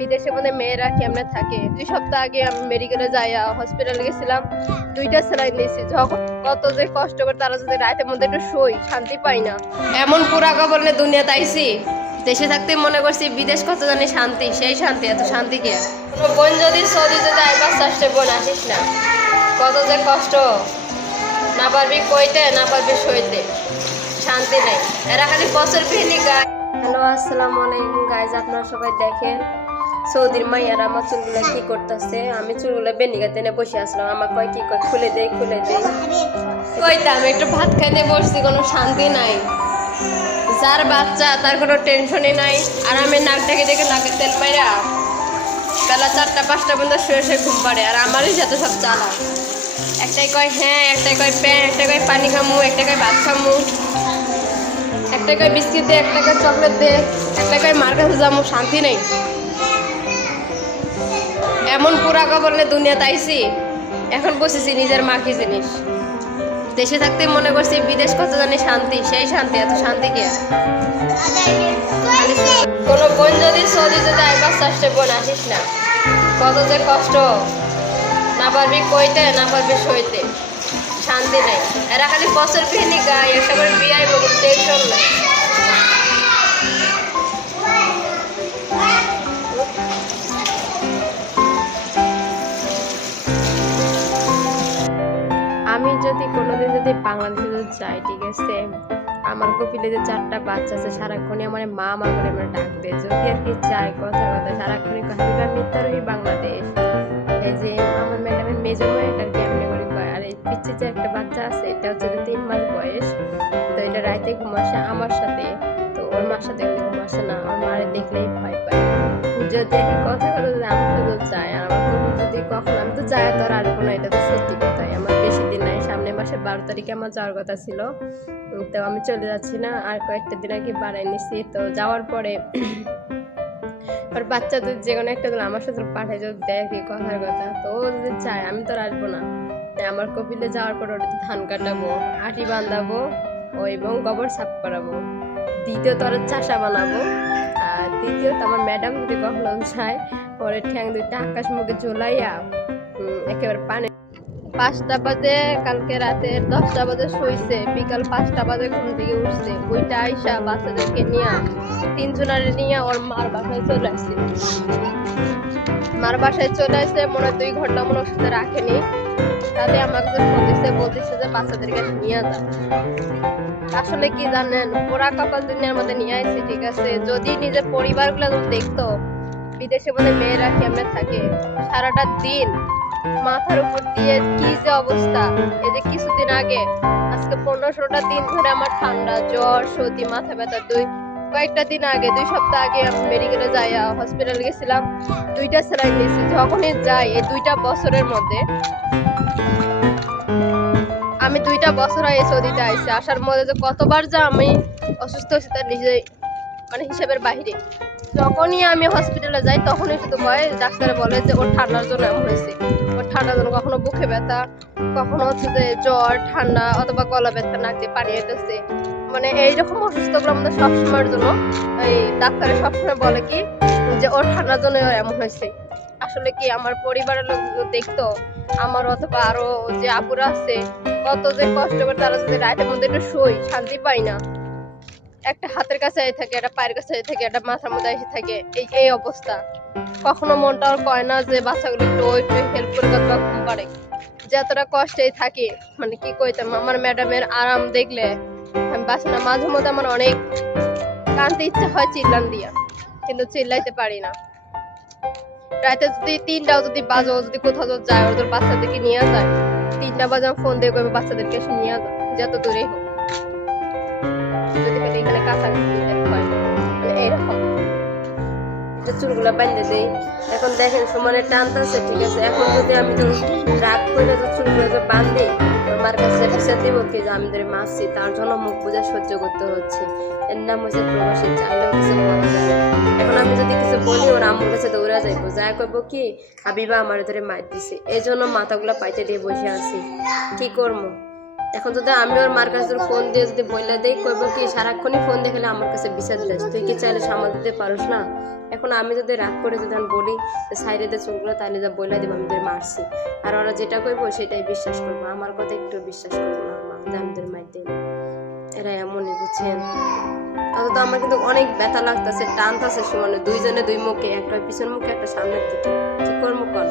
বিদেশে মধ্যে মেয়েরা কেমনে থাকে। 2 সপ্তাহ আগে আমি মেডিকেলে যাইয়া হসপিটালে গেছিলাম, 2টা স্যালাইন নিয়েছি। যখন কত যে কষ্ট করে তারা যদি রাতের মধ্যে একটু শুই, শান্তি পাই না। এমন পুরা কবলে দুনিয়াতে আইছি, দেশে থাকতে মনে করছি বিদেশ কত জানি শান্তি, সেই শান্তি, এত শান্তি কে। কোনো বোন যদি সৌদি যদি আইবার চাষে বোন আসিস না, কত যে কষ্ট, না পারবি কইতে না পারবি সইতে, শান্তি নেই। এরা খালি বছর পিনি গায়। হ্যালো, আসসালামু আলাইকুম গাইজ, আপনারা সবাই দেখেন সৌদির মাইয়ারা আমার চুলগুলো কি করতেছে। আমি চুলগুলো বেনিগা টেনে বসে আসলাম, আমার কয় কি কয় খুলে দেই কইতে আমি একটু ভাত খাইতে বসছি, কোনো শান্তি নাই। যার বাচ্চা তার কোনো টেনশনই নাই, আর আমি নাক ডেকে ডেকে নাকের তেল মাইরা বেলা 4টা 5টা পর্যন্ত শুয়ে শুয়ে ঘুম পাড়ে, আর আমারই সাথে সব চালা। একটাই কয় হ্যাঁ, একটাই কয় প্যাঁ, একটা কয় পানি খামু, একটা কয় ভাত খামু, একটা কয় বিস্কিট দে, একটা কয় চকলেট দে, একটা কয় মার কাছে যাবো, শান্তি নেই। এমন পুরা কবলে দুনিয়াতে আইছি, এখন বসেছি নিজের মা কি জিনিস। দেশে থাকতে মনে করছি বিদেশ কত জানি শান্তি, সেই শান্তি, এত শান্তি কে। কোনো বোন যদি সৌদি যদি আইবার চাষে বোন আসিস না, কত যে কষ্ট, না পারবি কইতে না পারবি সইতে, শান্তি নেই। এরা খালি বছর পিনি গায়, একটা করে বিয়ার বলি টেনশন নাই। আমি যদি কোনোদিন যদি বাংলাদেশে যদি যাই, ঠিক আছে, আমার কপিলে যে 4টা বাচ্চা আছে, সারাক্ষণই আমার মা আমার করে আমার ডাকবে। যদি আর কি চাই কথা সারাক্ষণই হাবিবা মিথ্যারই বাংলাদেশ। এই যে আমার ম্যাডামের মেজো মেয়েটা কেমনে করে কয়, আর এই পিছিয়ে যে একটা বাচ্চা আছে, এটা হচ্ছে 3 মাস বয়স। তো এটা রাইতে ঘুমাসে আমার সাথে, তো ওর মার সাথে ঘুমাসে না, ওর মারে দেখলেই ভয় পায়। যদি কথা যদি আমার সাথে চাই, আর আমার কবি যদি কখন আমি তো যাই তো আর আসবো না, এটা তো সত্যি কথাই। আমার বেশি দিন নাই, সামনের মাসের 12 তারিখে আমার যাওয়ার কথা ছিল, তো আমি চলে যাচ্ছি না, আর কয়েকটা দিন আগে বাড়াই নিছি। তো যাওয়ার পরে আর বাচ্চা তো যে কোনো একটা দিন আমার সাথে পাঠাই যদি দেখি কথার কথা, তো ও যদি চায় আমি তো আর আসবো না। আমার কপিলে যাওয়ার পর ওটাতে ধান কাটাবো, আটি বাঁধাবো, ও এবং গোবর সাফ করাবো। দ্বিতীয়ত ওরা চাষা বানাবো, আর তৃতীয়ত আমার ম্যাডাম যদি কখনো চায় ওরে ঠ্যাং 2টা আকাশ মুখে ঝোলাইয়া একেবারে পানি। 5টা বাজে কালকে রাতে, 10টা বাজে শুইছে, বিকাল 5টা বাজে ঘুম থেকে উঠছে। ওইটা আইসা বাচ্চাদেরকে নিয়ে 3 জনারে নিয়ে ওর মার বাসায় চলে আসছে। মার বাসায় চলে আসে মনে 2 ঘন্টা মনে সাথে রাখেনি। তাহলে আমাকে ফোন দিচ্ছে, বলতেছে যে বাচ্চাদেরকে নিয়ে যা। আসলে কি জানেন, ওরা কপাল দুনিয়ার মধ্যে নিয়ে আসছে, ঠিক আছে। যদি নিজের পরিবারগুলো দেখতো বিদেশে মধ্যে মেয়েরা কেমনে থাকে, সারাটা দিন মাথার উপর দিয়ে কি যে অবস্থা। এই যে কিছুদিন আগে আজকে 15-16টা দিন ধরে আমার ঠান্ডা, জ্বর, সর্দি, মাথা ব্যথা। কয়েকটা দিন আগে 2 সপ্তাহ আগে আমি মেডিকেলে যাইয়া হসপিটালে গেছিলাম, 2টা স্যালাইন নিয়েছি। যখনই যাই এই 2টা বছরের মধ্যে, আমি 2টা বছর হয় সৌদিতে আইসি, আসার মধ্যে যে কতবার যা আমি অসুস্থ হয়েছি তার নিজে মানে হিসেবের বাহিরে। যখনই আমি হসপিটালে যাই তখনই শুধু কয়, ডাক্তারে বলে যে ওর ঠান্ডার জন্য এমন হয়েছে, ওর ঠান্ডার জন্য। কখনো বুকে ব্যথা, কখনো হচ্ছে যে জ্বর, ঠান্ডা, অথবা গলা ব্যথা, নাক দিয়ে পানি আইতেছে। মানে এইরকম অসুস্থগুলো আমাদের সবসময়ের জন্য এই ডাক্তারে সবসময় বলে কি যে ওর ঠান্ডার জন্য এমন হয়েছে। আসলে কি আমার পরিবারের লোকগুলো দেখতো আমার, অথবা আরো যে আপুরা আছে, কত যে কষ্ট করে তারা যদি রাতের মধ্যে একটু শুই, শান্তি পাই না। একটা হাতের কাছে থাকে, একটা পায়ের কাছে থাকে, একটা মাথার মধ্যে এসে থাকে, এই অবস্থা। কখনো মনটা আর কয় না যে বাচ্চাগুলো একটু হেল্প করে বা ঘুম পাড়ে। যতটা কষ্টেই থাকি, মানে কি কইতাম, আমার ম্যাডামের আরাম দেখলে আমি বাঁচি না। মাঝে মধ্যে আমার অনেক কাঁদতে ইচ্ছা হয় চিল্লান দিয়া, কিন্তু চিল্লাইতে পারি না। রাতে যদি 3টাও যদি বাজো, যদি কোথাও যায়, ওদের বাচ্চাদেরকে নিয়ে যায়, 3টা বাজে আমি ফোন দিয়ে কইবো বাচ্চাদেরকে এসে নিয়ে যায়, যত দূরেই হোক, যদি এখানে কাছাকাছি হয়। মানে এইরকম চুলগুলা বাঁধতে দেই। এখন দেখেন সমানে টানতেছে, ঠিক আছে। এখন যদি আমি তো রাগ করে চুলগুলো বাঁধি, আমার কাছে ফিসা দিব কি যে আমি ধরে মারছি, তার জন্য মুখ বুঝে সহ্য করতে হচ্ছে। এর নাম হচ্ছে প্রবাসী, চাইলেও কিছু বলা যাবে। এখন আমি যদি কিছু বলি, ওর আম্মুর কাছে দৌড়া যাইবো, যা করবো কি হাবিবা আমার ধরে মার দিছে। এই জন্য মাথাগুলা পাইতে দিয়ে বসে আছি, কি করবো। এখন যদি আমি ওর মার কাছে ফোন দিয়ে যদি বইলা দেই কইব কি সারাক্ষণই ফোন দেখালে আমার কাছে বিচার দিস, তুই কি চাইলে সামাল দিতে পারোস না। এখন আমি যদি রাগ করে যদি আমি বলি সাইডে দিয়ে চুলগুলো তাহলে যা বইলা দিব আমি তোর মারছি, আর ওরা যেটা কইব সেটাই বিশ্বাস করবো, আমার কথা একটু বিশ্বাস করবো না মা যে আমি তোর মাইতে। এরা এমনই বুঝছেন। অথচ আমার কিন্তু অনেক ব্যথা লাগতেছে, টানতেছে সমানে, দুইজনে দুই মুখে, একটা পিছন মুখে একটা সামনের দিকে, কি করবো কর।